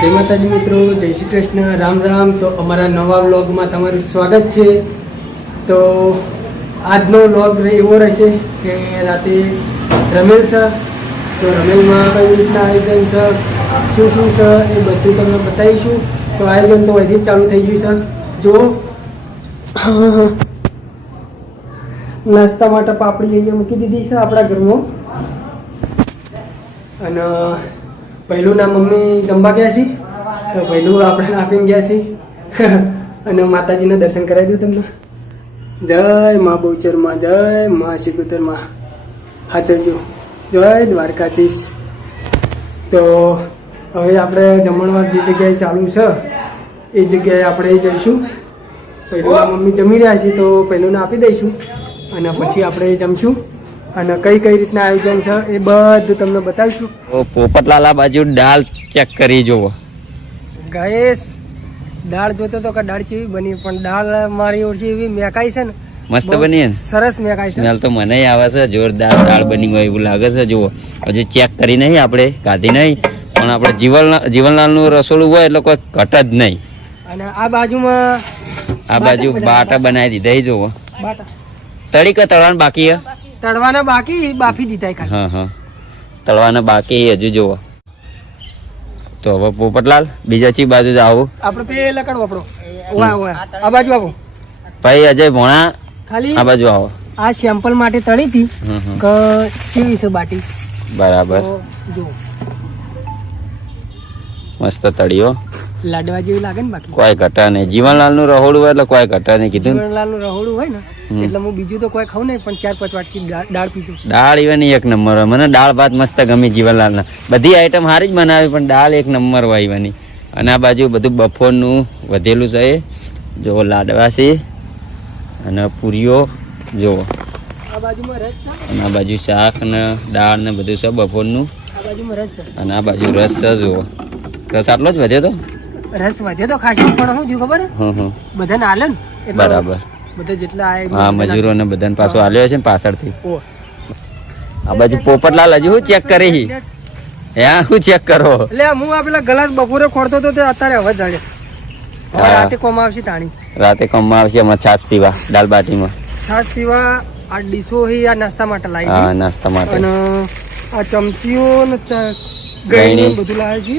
જય માતાજી મિત્રો, જય શ્રી કૃષ્ણ, રામ રામ. તો અમારા નવા વ્લોગમાં તમારું સ્વાગત છે. તો આજનો વ્લોગ એવો રહેશે કે રાતે રમેલ છે. તો રમેલમાં કઈ રીતના આયોજન છે, શું છે એ બધું તમને બતાવીશું. તો આયોજન તો અહીંથી જ ચાલુ થઈ ગયું છે. જો નાસ્તા માટે પાપડી અહીંયા મૂકી દીધી છે આપણા ઘરમાં. અને પહેલું ના મમ્મી જમવા ગયા છે, તો પહેલું આપણે આપીને ગયા છીએ. અને માતાજીના દર્શન કરાવી દઉં તમને. જય મા બહુચરમાં, જય મા શિકોતરમાં, હાજરજો, જય દ્વારકાધીશ. તો હવે આપણે જમણવાર જે જગ્યાએ ચાલુ છે એ જગ્યાએ આપણે જઈશું. પહેલું મમ્મી જમી રહ્યા છે તો પહેલુંને આપી દઈશું અને પછી આપણે જમશું. અને કઈ કઈ રીતના આયોજન છે એ બધું તમને બતાવીશું. પોપટલાલ આ બાજુ દાળ ચેક કરી જોવો. ગયેશ દાળ જોતો તો કે દાળ કેવી બની, પણ દાળ મારી ઓછી એવી મેકાઈ છે ને, મસ્ત બની ને, સરસ મેકાઈ છે. સ્મેલ તો મને આવે છે, જોરદાર દાળ બની હોય એવું લાગે છે. જુઓ હજુ ચેક કરી નહીં, આપણે ખાધી નહીં, પણ આપણે જીવનલાલ નું રસોડું હોય એટલે કોઈ ઘટ જ નહીં. અને આ બાજુમાં આ બાજુ બાટા બનાવી દીધા. જોવો બાટા તળી કે તળવાનું બાકી હે? તળવાના બાકી, બાફી દીધા ખાલી. હા તળવાના બાકી હજુ. જુઓ તો હવે પોપટલાલ બીજા ચી બાજુ જ આવું? આપણે પેલા કણ વાપરો, આ બાજુ આવો ભાઈ. અજય ભોણા ખાલી આ બાજુ આવો. આ સેમ્પલ માટે તળી હતી કે કેવી છે બાટી. બરાબર, જો મસ્ત તળીઓ, લાડવા જેવી લાગે ને. બાકી કોઈ ઘટા નહીં. જીવનલાલ નું રહોડું હોય એટલે કોઈ ઘટા નહીં. કીધું જીવનલાલ નું રહોડું હોય ને એટલે હું બીજું તો કોઈ ખાઉં નહીં, પણ 4-5 વાટકી દાળ પીધું. દાળ ઈવાની એક નંબર હોય. મને દાળ ભાત મસ્ત ગમી જીવનલાલ ના. બધી આઈટમ સારી જ બનાવી, પણ દાળ એક નંબર હોય ઈવાની. અને આ બાજુ બધું બફોરનું વધેલું છે. જો લાડવા છે અને પૂરીઓ જુઓ. આ બાજુમાં રસ છે અને આ બાજુ શાક ને દાળ ને બધું છે બફોરનું. આ બાજુમાં રસ છે અને આ બાજુ રસ છે. જુઓ રસ આટલો જ વધ્યો તો. રસ વધ્યો તો ખાસી, પણ શું થયું ખબર બધાને હાલે ને એટલે બરાબર. બધા જેટલા હા મજૂરો ને બધાને પાછો આલ્યો છે ને પાછળથી. આ બાજુ પોપટલાલ હજુ શું ચેક કરી? શું ચેક કરો? એટલે હું આ પેલા ગ્લાસ બપોરે ખોરતો તો તે અત્યારે હવે જાણે રાતે કોમ આવશે. તાણી રાતે કોમમાં આવશે. એમાં છાશ પીવા દાલ બાટીમાં છાશ પીવા. આ ડીશો આ નાસ્તા માટે લાવી. હા નાસ્તા માટે. અને આ ચમચીઓ ને ગયણી બધું લાવે છે.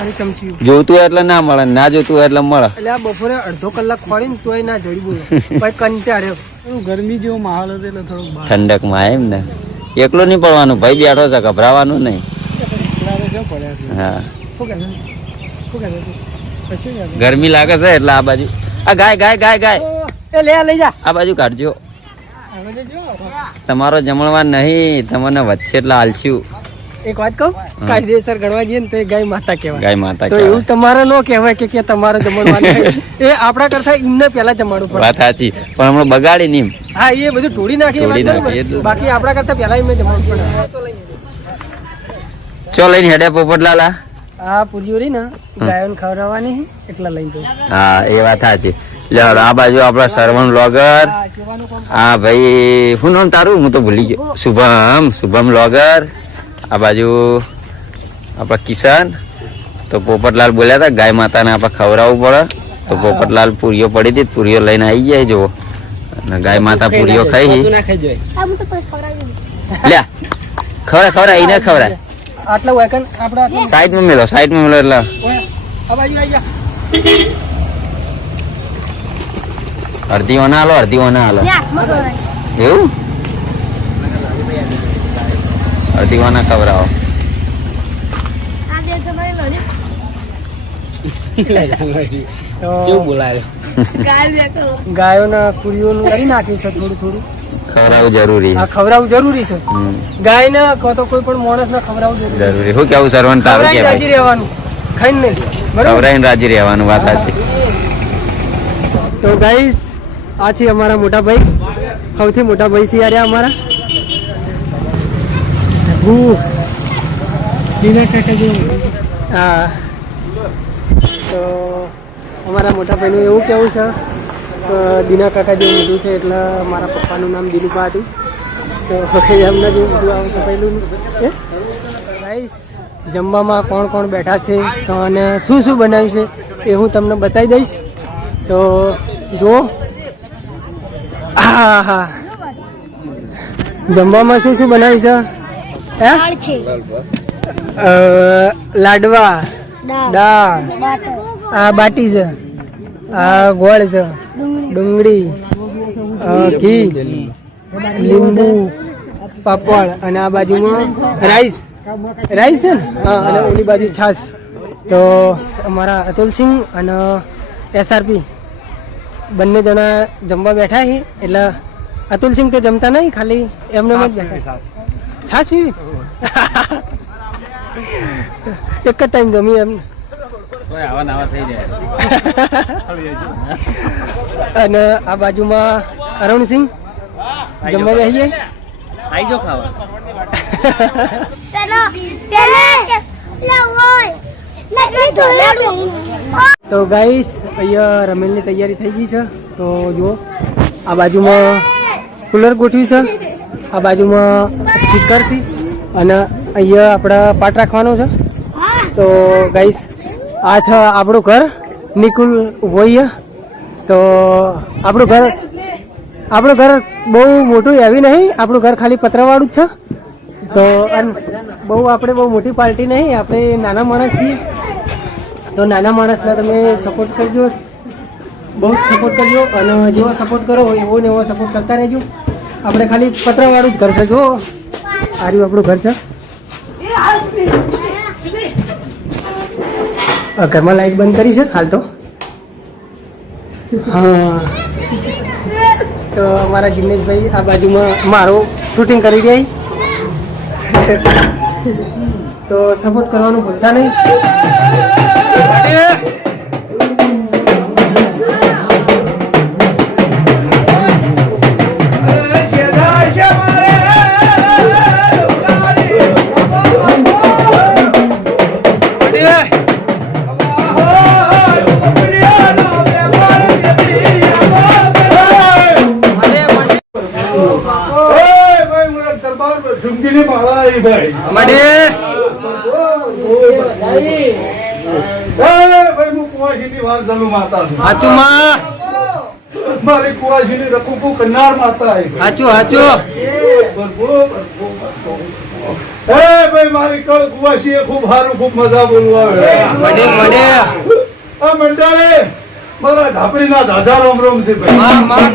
અને ચમચીઓ જોતું હોય એટલે ના મળે, ના જોતું હોય એટલે મળે. એટલે આ બપોરે અડધો કલાક ખોરી ને તોય ના જડી બોલો. ભાઈ કંટાળ્યો. ગરમી જેવો માહોલ હતો એટલે થોડુંક ઠંડકમાં એમ ને. એકલો નહીં પડવાનું ભાઈ, બેઠો છે, ગભરાવાનું નહીં. હા ગરમી લાગે છે એટલે આ બાજુ. આ ગાય લઈ જા. આ બાજુ કાઢજો. તમારો જમણવાર નહીં, તમને વચ્ચે એટલે આલશું. એક વાત કહું, કાયદેસર ગણવા જઈએ ને તો એ ગાય માતા કહેવાય. ગાય માતા તો એવું તમારે ન કહેવાય કે તમારો જમણવાર નહીં. એ આપણા કરતા એમને પહેલા જમાડવું પડે. વાત સાચી, પણ હમણાં બગાડી નહીં. હા એ બધું ઢોળી નાખી, બાકી આપણા કરતા પહેલા એમને જમાડવું પડે. ચો લઈને હેડે પોપટલાલ. આ પૂરીઓ રહી ને ગાયોને ખવડાવવાની એટલા લઈ દઉં. હા એ વાત સાચી. આ બાજુ આપડા સરવણ બ્લોગર. હા ભાઈ શું નામ તારું? હું તો ભૂલી ગયો. શુભમ બ્લોગર. આ બાજુ આપડા કિશન. તો પોપટલાલ બોલ્યા હતા ગાય માતાને આપણે ખવડાવવું પડે, તો પોપટલાલ પૂરીઓ પડી હતી, પૂરીઓ લઈને આવી જાય. જુઓ અને ગાય માતા પૂરીઓ ખાઈ. લ્યા ખવડાય એને ખવડાય. આટલા વેકન આપડા સાઈડમાં મેલો એટલે અડધી ઓના હાલો, અડધી ઓના હાલો. એવું અડધી ઓના ખવડાવો. ગાયોના પૂરીઓનું કરી નાખ્યું છે થોડું. ખવડાવવું જરૂરી. હા ખવડાવવું જરૂરી છે. ગાય ને તો કોઈ પણ માણસ ને ખવડાવવું જરૂરી. શું કેવું સરવણ તારું? રાજી રહેવાનું, ખાઈને નહીં. ખવડાવીને રાજી રહેવાનું. વાત સાચી. તો ગાઈસ આ છે અમારા મોટા ભાઈ, સૌથી મોટા ભાઈ છે યાર અમારા. હા તો અમારા મોટા ભાઈનું એવું કેવું છે દીના કાકા જેવું બધું છે, એટલે મારા પપ્પાનું નામ દિલુપા હતું. તો એમને જેવું બધું આવશે પહેલું. ગાઈસ જમવામાં કોણ કોણ બેઠા છે તો અને શું શું બનાવ્યું છે એ હું તમને બતાવી દઈશ. તો જુઓ, હા હા, જમવામાં શું શું બનાવ્યું છે? લાડવા, દાળ, આ બાટી છે, આ ગોળ છે, ડુંગળી, ઘી, લીંબુ, પાપડ અને આ બાજુમાં રાઈસ છે ને, હા, અને ઓલી બાજુ છાશ. તો અમારા અતુલસિંહ અને SRP બંને જણા જમવા બેઠા છે. એટલે અતુલસિંહ તો જમતા નહીં, ખાલી એમને જ બેઠા. છાશ પીવી? એક જ ટાઈમ ગમી એમ. અને આ બાજુમાં અરુણસિંહ જમવા બેસીએ. આઈજો ખાવા. તો ગાઈસ, અહીંયા રમેલની તૈયારી થઈ ગઈ છે. તો જુઓ, આ બાજુમાં કુલર ગોઠવ્યું છે, આ બાજુમાં સ્પીકર છે અને અહીંયા આપણે પાટ રાખવાનો છે. તો ગાઈસ, આ છે આપણું ઘર. નિકુલ ઉભો છે. તો આપણું ઘર બહુ મોટું એવી નહીં, આપણું ઘર ખાલી પતરાવાળું જ છે. તો આપણે બહુ મોટી પાર્ટી નહીં, આપણે નાના માણસ છીએ. તો નાના માણસને તમે સપોર્ટ કરજો, બહુ જ સપોર્ટ કરજો. અને જેવો સપોર્ટ કરો એવો ને એવો સપોર્ટ કરતા રહેજો. આપણે ખાલી પતરાવાળું જ ઘર છે. જો આ રહ્યું આપણું ઘર છે. ઘરમાં લાઈટ બંધ કરી છે હાલ તો. હા, તો અમારા જિગ્નેશભાઈ આ બાજુમાં મારું શૂટિંગ કરી રહ્યા. તો સપોર્ટ કરવાનું ભૂલતા નહીં. મારી કુવાસીની રકુકુ કન્નાર માતા હાચું હાચું. ભાઈ મારી કળ કુવાસી એ ખૂબ સારું, ખૂબ મજા બોલવા આ મંડળે મારા ધાપડી ના દાદા રોમ રોમ છે ભાઈ. મામા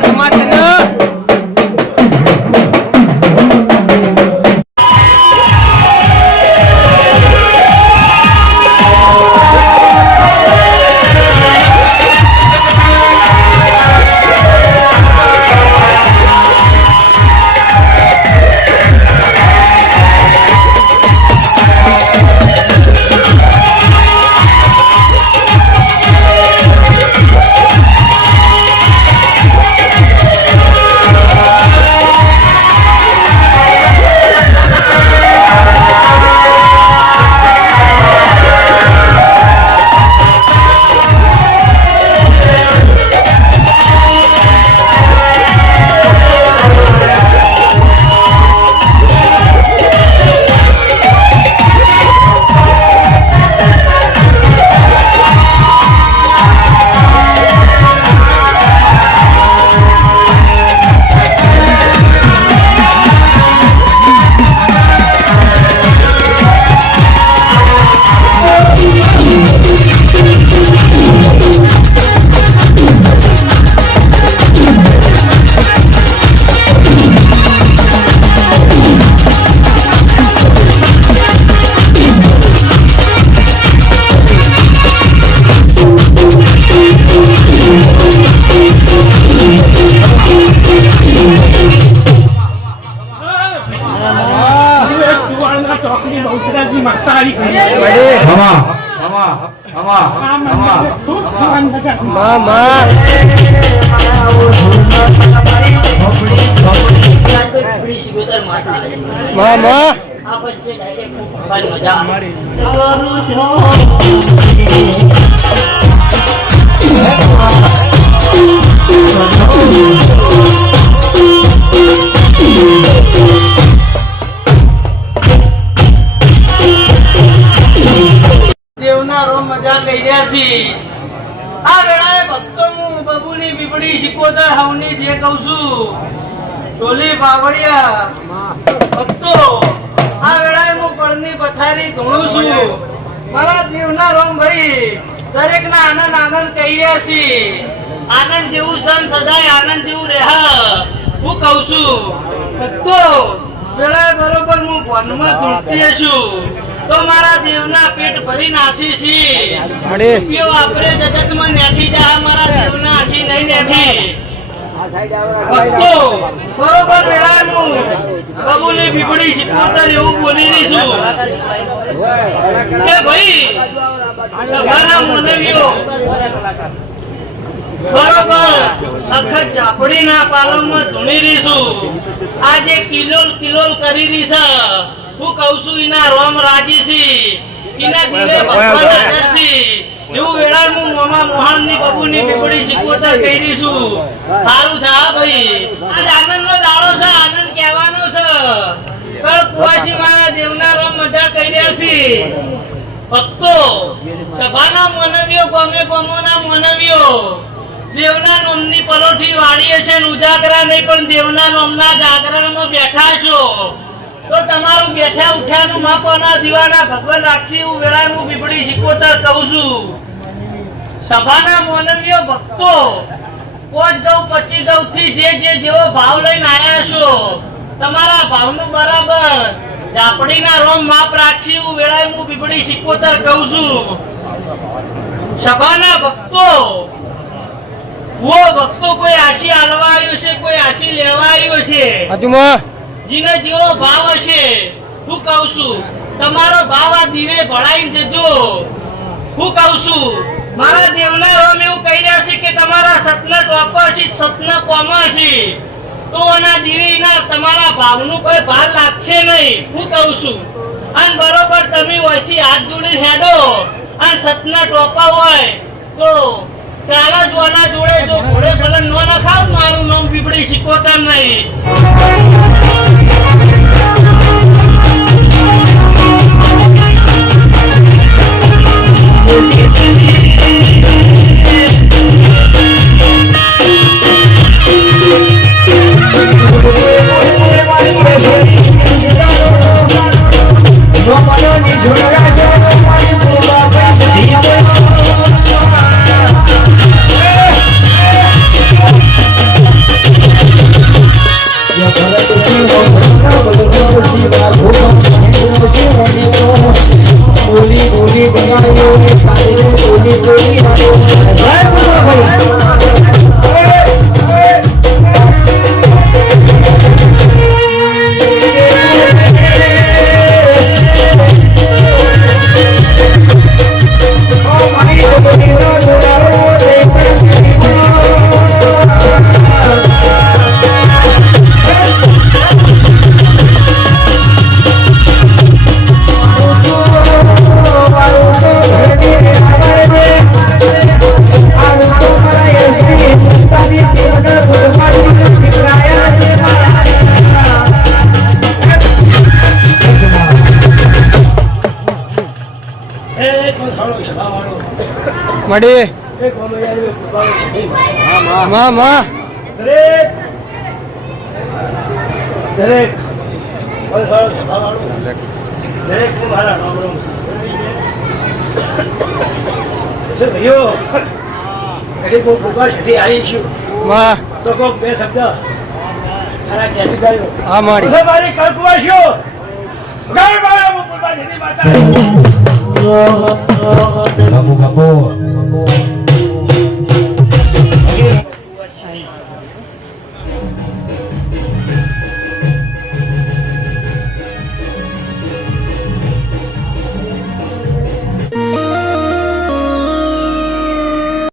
કહી રહ્યા છીએ. આ વેળાએ ભક્તો હું બબુની બીબડી શિકોતર હવની જે કહું છું ચોલી બાવળિયા ભક્તો આ વેળાએ હું પડની પથારી ધૂણું છું. મારા દેવના રોમભાઈ દરેકના આનંદ આનંદ કહી રહ્યા છીએ. આનંદ જેવું સન સદાય આનંદ જેવું રહે હું કહું છું. ભક્તો વેળાએ બરોબર હું વનમાં ધૂળતી છું તો મારા દેવના પેટ ભરી નાસી છી. રૂપિયો વાપરે જગતમાં નેઠી જા મારા દેવના આશી નહીં નેઠી. ભક્તો બરોબર વેળાએ હું બબુલી બીબડી શિકોતર એવું બોલી રહી છું કે ભાઈ સભાના મોનવીઓ બરોબર અખત ઝાપડીના પાલનમાં ધૂણી રહી છું. આજે કિલોલ કિલોલ કરી રહી છે હું કઉ છું એના રોમ રાજી છી એના દીવે ભગવાન કરશી એવું વેળા હું મોમા મોહન ની બબુની બીબડી શિકોતર કહી રહી છું. સારું થા ભાઈ આજ આનંદ નો દાડો છે આનંદ કહેવાનો છે. કળ કુવાસી મારા દેવના રોમ મજા કહી રહ્યા છે. ભક્તો સભાના મોનવીઓ ગમે ગમોના મોનવીઓ દેવના નામની પરોઠી વાળીએ છે ને ઉજાગરા નહીં પણ દેવના નામના જાગરણમાં બેઠા છો તો તમારું બેઠા ઉઠ્યાનું માપના દીવાના ભગવાન રાખશી હું વેળા હું બીબડી શિકોતર કહું છું. સભાના મોનવીઓ ભક્તો 5 ગૌ 25 ગૌ થી જે જેવો ભાવ લઈને આયા છો તમારા ભાવનું બરાબર ઝાપડીના રોમ માપ રાખશી હું વેળા હું બીબડી શિકોતર કહું છું. સભાના ભક્તો ભક્તો કોઈ આશી હાલવા આવ્યો છે કોઈ આશી લેવા આવ્યો છે. જેને જેવો ભાવ હશે હું કહું છું તમારો ભાવ આ દીવે ભળાઈને જજો. હું કહું છું મારા દેવના રોમ એવું કહી રહ્યા છે કે તમારા સતના ટોપા છે સતના કોમા છે તો આના દીવેના તમારા ભાવનું કોઈ ભાર લાગશે નહીં હું કહું છું. અને બરોબર તમે ઓયથી હાથ જોડી હેડો અને સતના ટોપા હોય તો ચાલા જોના જોડે જો ઘોડે ફલન નો ના ખાવ મારું નામ બીબડી શિકોતર નહીં. મડી દરેક મારા રામ રામ છે ભાઈઓ એટલે કોઈ ભૂખા સુધી આવી છું તો કોક બે શબ્દ ખરા કહેતી જાય હા માડી મારી કલ્પવાસીઓ ગાય મારા મુકુલમાં સુધી માતા